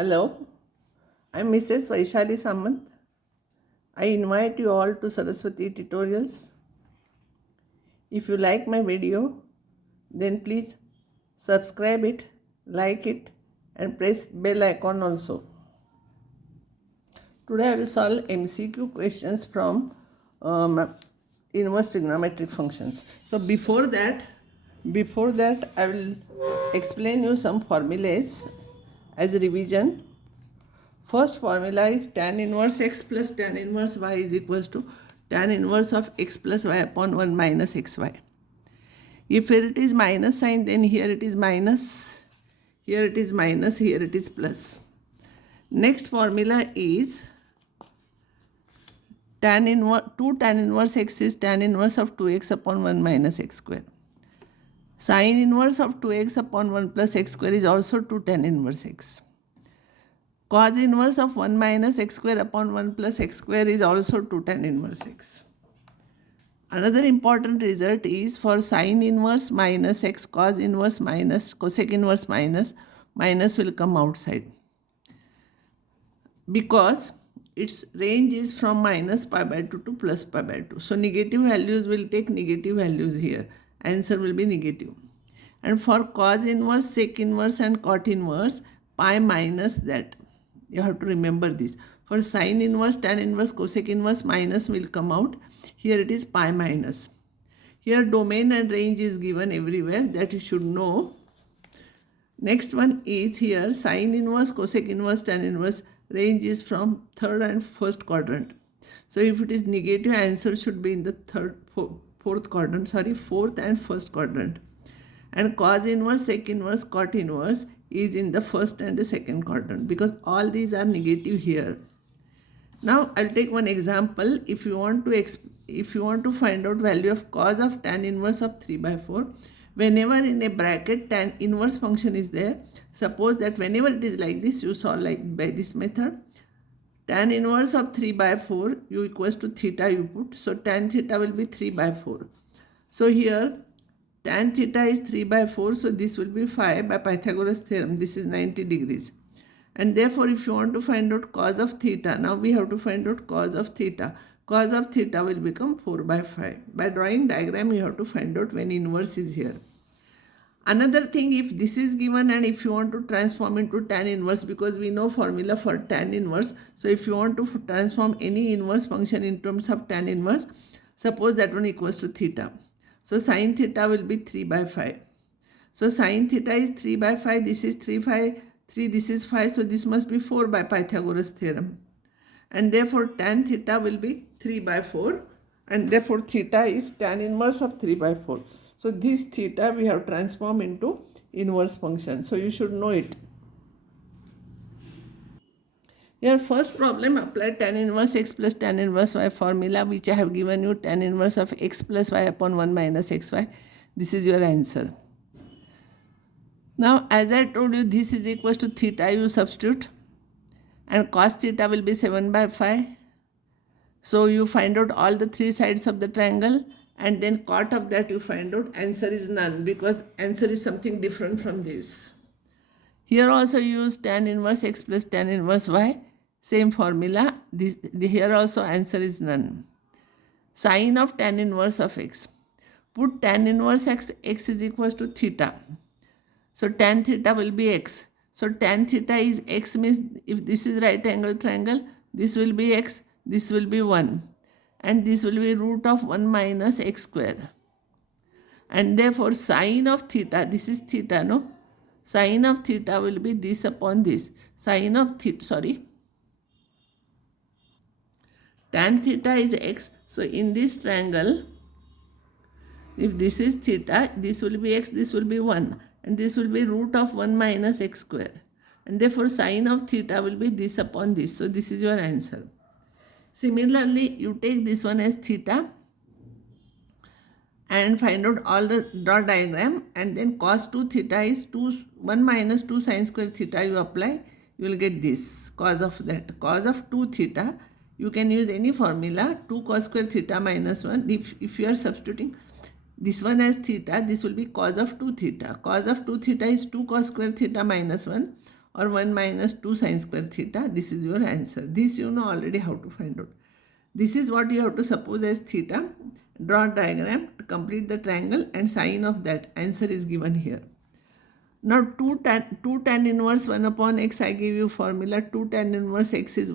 Hello, I'm Mrs. Vaishali Samant. I invite you all to Saraswati Tutorials. If you like my video, then please subscribe it, like it, and press bell icon also. Today I will solve MCQ questions from inverse trigonometric functions. So before that I will explain you some formulas as revision. First formula is tan inverse x plus tan inverse y is equals to tan inverse of x plus y upon 1 minus xy. If here it is minus sign, then here it is minus, here it is minus, here it is plus. Next formula is tan inverse x is tan inverse of 2x upon 1 minus x square. Sin inverse of 2x upon 1 plus x square is also 2 tan inverse x. Cos inverse of 1 minus x square upon 1 plus x square is also 2 tan inverse x. Another important result is for sin inverse minus x, cos inverse minus, cosec inverse minus will come outside. Because its range is from minus pi by 2 to plus pi by 2. So negative values will take negative values here. Answer will be negative. And for cos inverse, sec inverse and cot inverse, pi minus that. You have to remember this. For sin inverse, tan inverse, cosec inverse minus will come out. Here it is pi minus. Here domain and range is given everywhere, that you should know. Next one is here sin inverse, cosec inverse, tan inverse, range is from third and first quadrant. So if it is negative, answer should be in the fourth and first quadrant. And cos inverse, sec inverse, cot inverse is in the first and the second quadrant, because all these are negative here. Now I'll take one example. If you want to find out value of cos of tan inverse of 3 by 4, whenever in a bracket tan inverse function is there, suppose that whenever it is like this, you solve like by this method. Tan inverse of 3 by 4 you equals to theta you put. So tan theta will be 3 by 4. So here tan theta is 3 by 4. So this will be 5 by Pythagoras theorem. This is 90 degrees. And therefore if you want to find out cos of theta, now we have to find out cos of theta. Cos of theta will become 4 by 5. By drawing diagram you have to find out when inverse is here. Another thing, if this is given and if you want to transform into tan inverse, because we know formula for tan inverse. So if you want to transform any inverse function in terms of tan inverse, suppose that one equals to theta. So sin theta will be 3 by 5. So sin theta is 3 by 5. This is 3, this is 5. So this must be 4 by Pythagoras theorem. And therefore tan theta will be 3 by 4. And therefore theta is tan inverse of 3 by 4. So this theta we have transformed into inverse function. So you should know it. Your first problem, apply tan inverse x plus tan inverse y formula, which I have given you, tan inverse of x plus y upon 1 minus xy. This is your answer. Now as I told you, this is equals to theta, you substitute. And cos theta will be 7 by 5. So you find out all the three sides of the triangle. And then cot of that you find out, answer is none, because answer is something different from this. Here also use tan inverse x plus tan inverse y, same formula. Here also answer is none. Sin of tan inverse of x. Put tan inverse x is equals to theta. So tan theta will be x. So tan theta is x, means if this is right angle triangle, this will be x, this will be 1. And this will be root of 1 minus x square. And therefore sin of theta, this is theta, no? Sin of theta will be this upon this. Sin of theta, tan theta is x. So in this triangle, if this is theta, this will be x, this will be 1. And this will be root of 1 minus x square. And therefore sin of theta will be this upon this. So this is your answer. Similarly, you take this one as theta and find out all the draw diagram, and then cos 2 theta is 1 minus 2 sin square theta you apply, you will get this, cos of that. Cos of 2 theta, you can use any formula, 2 cos square theta minus 1. If you are substituting this one as theta, this will be cos of 2 theta. Cos of 2 theta is 2 cos square theta minus 1. or 1 minus 2 sine square theta. This is your answer. This you know already how to find out. This is what you have to suppose as theta. Draw a diagram to complete the triangle and sign of that. Answer is given here. Now 2 tan inverse 1 upon x, I give you formula. 2 tan inverse x is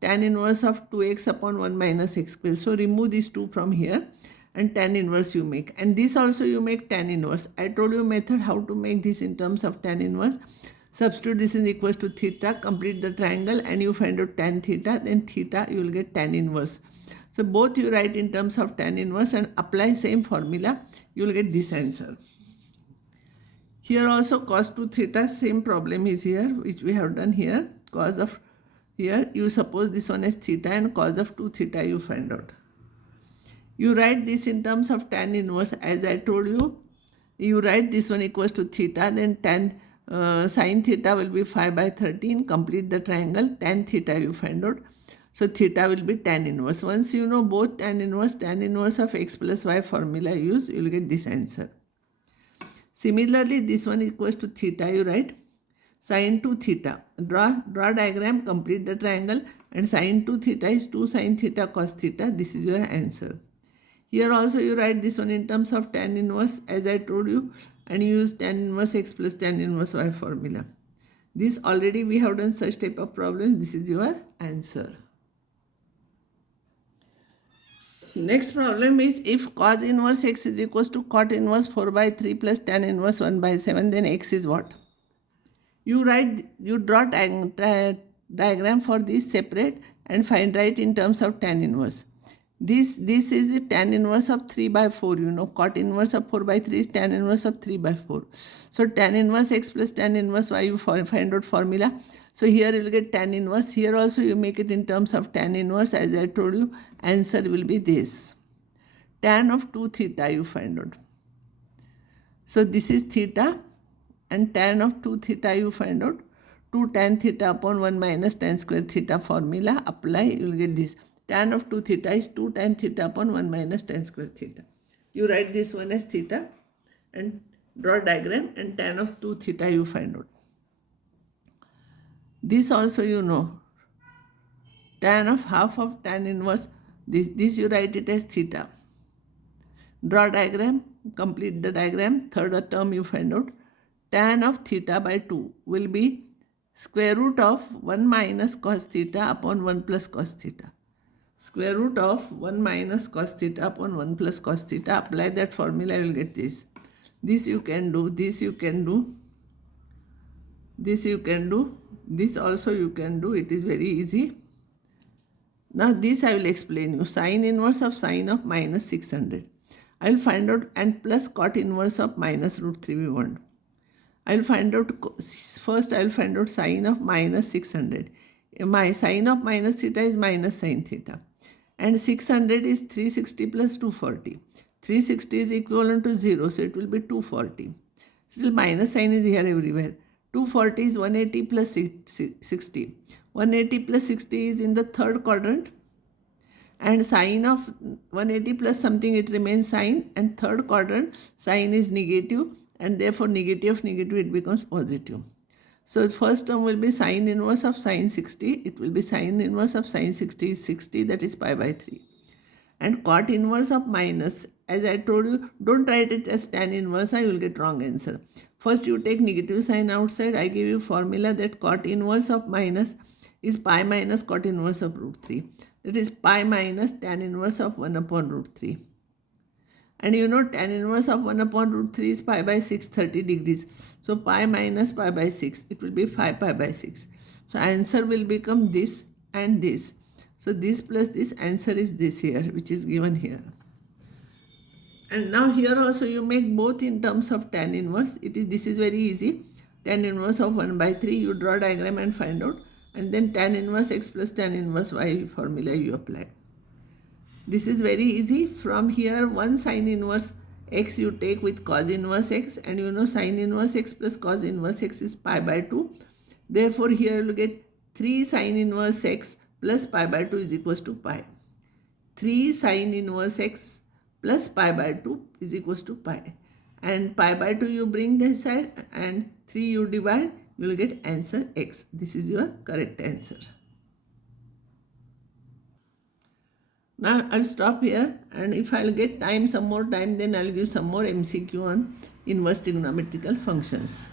tan inverse of 2x upon 1 minus x square. So remove these 2 from here and tan inverse you make. And this also you make tan inverse. I told you method how to make this in terms of tan inverse. Substitute this is equals to theta, complete the triangle and you find out tan theta, then theta you will get tan inverse. So both you write in terms of tan inverse and apply same formula, you will get this answer. Here also cos 2 theta, same problem is here which we have done here. Cos of, here you suppose this one as theta and cos of 2 theta you find out. You write this in terms of tan inverse as I told you. You write this one equals to theta, then tan sin theta will be 5 by 13, complete the triangle, tan theta you find out. So theta will be tan inverse. Once you know both tan inverse of x plus y formula use, you will get this answer. Similarly, this one equals to theta, you write sin 2 theta. Draw diagram, complete the triangle and sin 2 theta is 2 sin theta cos theta. This is your answer. Here also you write this one in terms of tan inverse as I told you and you use tan inverse x plus tan inverse y formula. This already we have done such type of problems. This is your answer. Next problem is if cos inverse x is equals to cot inverse 4 by 3 plus tan inverse 1 by 7, then x is what? You draw diagram for this separate and find right in terms of tan inverse. This is the tan inverse of 3 by 4. You know cot inverse of 4 by 3 is tan inverse of 3 by 4. So tan inverse x plus tan inverse y you find out formula. So here you will get tan inverse. Here also you make it in terms of tan inverse as I told you. Answer will be this. Tan of 2 theta you find out. So this is theta and tan of 2 theta you find out. 2 tan theta upon 1 minus tan square theta formula. Apply, you will get this. Tan of 2 theta is 2 tan theta upon 1 minus tan square theta. You write this one as theta and draw diagram and tan of 2 theta you find out. This also you know. Tan of half of tan inverse. This you write it as theta. Draw diagram, complete the diagram. Third term you find out. Tan of theta by 2 will be square root of 1 minus cos theta upon 1 plus cos theta. Square root of 1 minus cos theta upon 1 plus cos theta. Apply that formula, you will get this. This you can do, this you can do, this you can do, this also you can do. It is very easy. Now this I will explain you. Sin inverse of sine of minus 600. I will find out and plus cot inverse of minus root 3 we want. I will find out, first I will find out sine of minus 600. My sine of minus theta is minus sin theta. And 600 is 360 plus 240. 360 is equivalent to 0, so it will be 240. Still minus sign is here everywhere. 240 is 180 plus 60. 180 plus 60 is in the third quadrant. And sine of 180 plus something, it remains sine. And third quadrant, sine is negative. And therefore negative of negative, it becomes positive. So first term will be sine inverse of sine 60. It will be sine inverse of sine 60 is 60, that is pi by 3. And cot inverse of minus, as I told you, don't write it as tan inverse, I will get wrong answer. First you take negative sign outside. I give you formula that cot inverse of minus is pi minus cot inverse of root 3. That is pi minus tan inverse of 1 upon root 3. And you know tan inverse of 1 upon root 3 is pi by 6, 30 degrees. So pi minus pi by 6, it will be 5 pi by 6. So answer will become this and this. So this plus this, answer is this here, which is given here. And now here also you make both in terms of tan inverse. This is very easy. Tan inverse of 1 by 3, you draw diagram and find out. And then tan inverse x plus tan inverse y formula you apply. This is very easy. From here, one sine inverse x you take with cos inverse x, and you know sine inverse x plus cos inverse x is pi by 2. Therefore, here you will get 3 sine inverse x plus pi by 2 is equals to pi. 3 sine inverse x plus pi by 2 is equals to pi. And pi by 2 you bring this side and 3 you divide, you will get answer x. This is your correct answer. Now I'll stop here, and if I'll get time, some more time, then I'll give some more MCQ on inverse trigonometrical functions.